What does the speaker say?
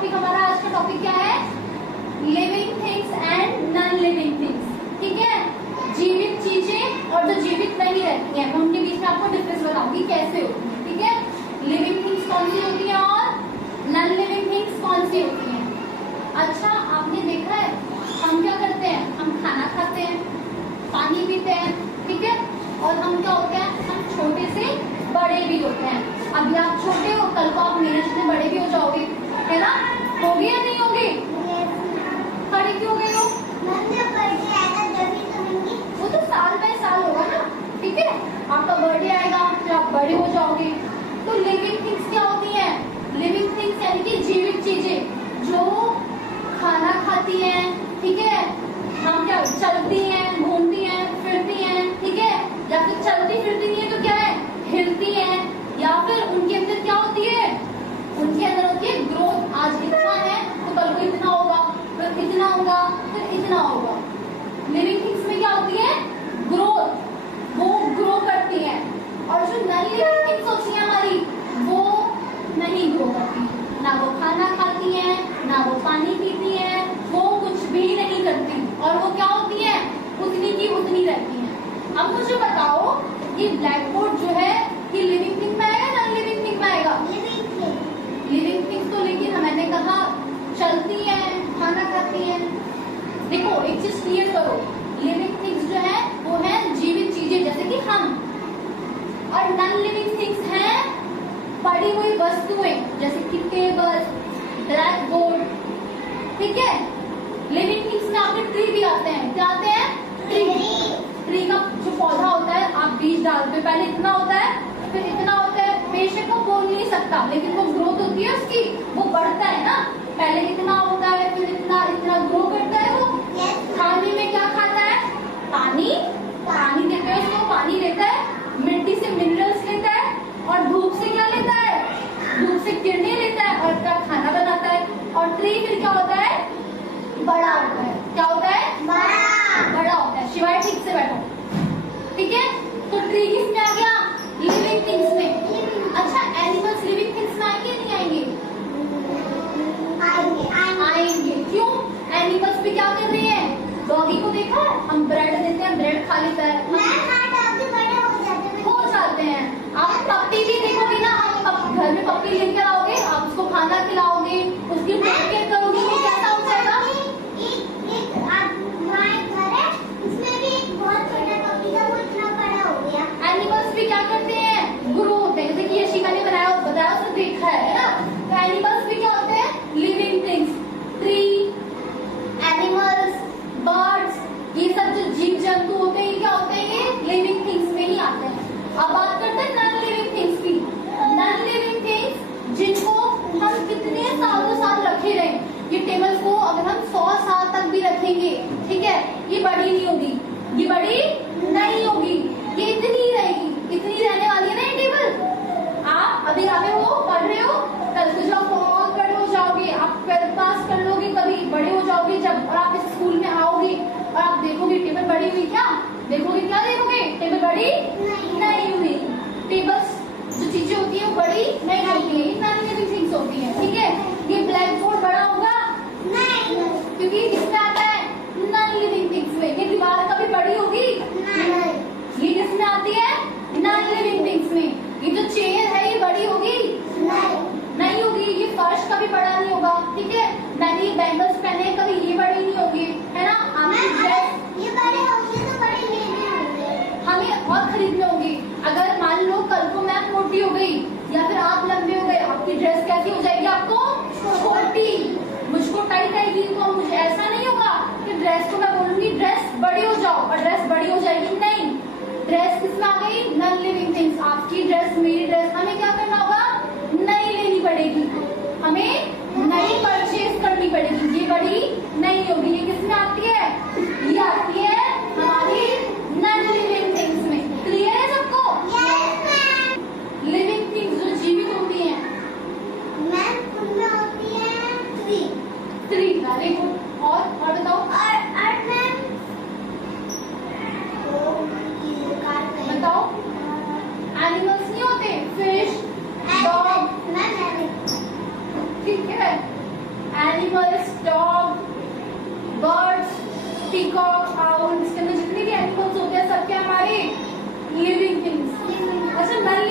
Topic हमारा आज का टॉपिक क्या है? Living things and non living things. ठीक है, जीवित चीजें और जो जीवित नहीं रहती हैं, मैं उनके बीच में आपको डिफरेंस बताऊंगी कैसे होती है। ठीक है, लिविंग थिंग्स कौन सी होती हैं और नॉन लिविंग थिंग्स कौन सी होती हैं। अच्छा, आपने देखा है हम क्या करते हैं? हम खाना खाते हैं, पानी पीते हैं, ठीक है, और हम क्या होते हैं? हम छोटे से बड़े भी होते हैं। अभी आप छोटे हो, कल को आप मेरे से बड़े भी हो जाओगे, है ना? होगे या नहीं होगे? बड़े क्यों गए हो? वो तो साल बाय साल होगा ना। ठीक है, आपका बर्थडे आएगा फिर आप बड़े हो जाओगे। तो लिविंग थिंग्स क्या होती है? लिविंग थिंग्स यानी कि जीवित चीजें जो खाना खाती हैं, ठीक है, हम क्या चलती हैं, घूमती हैं, फिरती हैं, ठीक है, या फिर चलती फिरती नहीं है तो क्या है? हिलती हैं, या फिर उनके अंदर क्या होती है? उनके अंदर होती है ग्रोथ। आज इतना है तो कल को इतना होगा, फिर इतना होगा, फिर इतना होगा। लिविंग थिंग्स में क्या होती है? ग्रोथ, वो ग्रो करती है। और जो नॉन लिविंग थिंग्स होती है हमारी, वो नहीं ग्रो करती, ना वो खाना खाती है, ना वो पानी पीती है, वो कुछ भी नहीं करती, और वो क्या होती है? उतनी की उतनी रहती है। अब मुझे बताओ कि ब्लैक बोर्ड जो है कि लिविंग थिंग में आएगा, नॉन लिविंग थिंग में आएगा? लिविंग थिंग्स तो, लेकिन मैंने कहा चलती है, खाना खाती है। देखो एक चीज क्लियर करो, लिविंग थिंग्स जो है वो है जीवित चीजें जैसे कि हम, और नॉन लिविंग थिंग्स हैं पड़ी हुई वस्तुएं जैसे कि टेबल, ब्लैक बोर्ड। ठीक है, लिविंग थिंग्स में आपके ट्री भी आते हैं। क्या आते हैं? ट्री का जो पौधा होता है, आप बीज डालते हो, पहले इतना होता है फिर इतना होता है, बेशक वो बोल नहीं सकता लेकिन वो ग्रोथ होती है उसकी, वो बढ़ता है ना। पहले इतना होता है फिर इतना इतना ग्रो करता है वो। खाने में क्या खाता है? पानी, पानी देते हैं उसको, पानी लेता है, मिट्टी से मिनरल्स लेता है, और धूप से क्या लेता है? धूप से किरणें लेता है और अपना खाना बनाता है। और ट्री फिर क्या होता है? बड़ा होता है। क्या होता है? बड़ा होता है। शिवाय ठीक से बैठो, ठीक है। तो ट्री किस में आ गया? लिविंग थिंग्स में। अच्छा, एनिमल्स लिविंग थिंग्स में आएंगे नहीं आएंगे? आएंगे। क्यों? एनिमल्स भी क्या कर रही है? डॉगी को देखा है, हम ब्रेड देते हैं, ब्रेड खा लेता है, हो जाते हैं। आप पप्पी भी देखोगे ना, आप घर में पप्पी लेकर आओगे, आप उसको खाना खिलाओगे, उसकी टेक केयर करोगे, तो कैसा हो जाएगा? एनिमल्स भी क्या करते हैं? ग्रो होते हैं, जैसे कि यशिका ने बताया उसने देखा है ना। तो एनिमल्स भी क्या होते हैं? Living things. Tree, animals, birds, ये सब जो जीव जंतु होते हैं, क्या होते हैं? ये लिविंग थिंग्स में ही आते हैं। अब बात करते हैं नॉन लिविंग थिंग्स की। नॉन लिविंग थिंग्स जिनको हम कितने सालों साल रखे रहे, ये टेबल को अगर हम 100 साल तक भी रखेंगे, ठीक है, ये बड़ी नहीं होगी, ये बड़ी नहीं होगी, ये इतनी ही रहेगी, इतनी रहने वाली है ना ये टेबल। आप अभी आए हो, पढ़ रहे हो, कल को जब बहुत बड़े हो जाओगे, आप 12th पास कर लोगे, कभी बड़े हो जाओगे जब, और आप इस स्कूल में आओगे और आप देखोगे टेबल बड़ी हुई, क्या देखोगे? क्या देखोगे? टेबल बड़ी नहीं हुई। टेबल्स जो चीजें होती है वो बड़ी नहीं होती है, नॉन लिविंग थिंग्स होती है। ठीक है, ये ब्लैक बोर्ड बड़ा होगा नहीं, क्योंकि किसमें आता है? नॉन लिविंग थिंग्स में। ये दीवार कभी बड़ी होगी नहीं, ये किसमें आती है? नॉन लिविंग थिंग्स में। ये जो चेयर है ये बड़ी होगी नहीं होगी। ये फर्श कभी बड़ा नहीं होगा, ठीक है। मैंने ये बैंगल्स पहने, कभी ये बड़ी नहीं होगी, है ना। हमें और खरीदने होंगी। अगर मान लो कल को मैं मोटी हो गई या फिर आप लंबे हो गए, आपकी ड्रेस कैसी हो जाएगी? आपको छोटी, मुझको टाइट आएगी, तो मुझे ऐसा नहीं होगा कि ड्रेस को मैं बोलूंगी ड्रेस बड़ी हो जाओ और ड्रेस बड़ी हो जाएगी, नहीं। ड्रेस किसमें आ गई? Non living things. आपकी ड्रेस, मेरी ड्रेस, हमें क्या करना होगा? नई लेनी पड़ेगी, हमें नई परचेज करनी पड़ेगी, ये बड़ी नहीं होगी। ये किसमें आती है? ये आती है हमारी नॉन लिविंग थिंग्स में। क्लियर है सबको? लिविंग थिंग्स जो जीवित होती हैं, उनमें होती है ट्री। Very good. और बताओ? बताओ। एनिमल्स नहीं होते? फिश, डॉग, ठीक है। Animals, dog, birds, peacock, owl, इसके अंदर जितने भी एनिमल्स होते हैं सब क्या हमारे लिविंग थिंग्स। अच्छा नॉन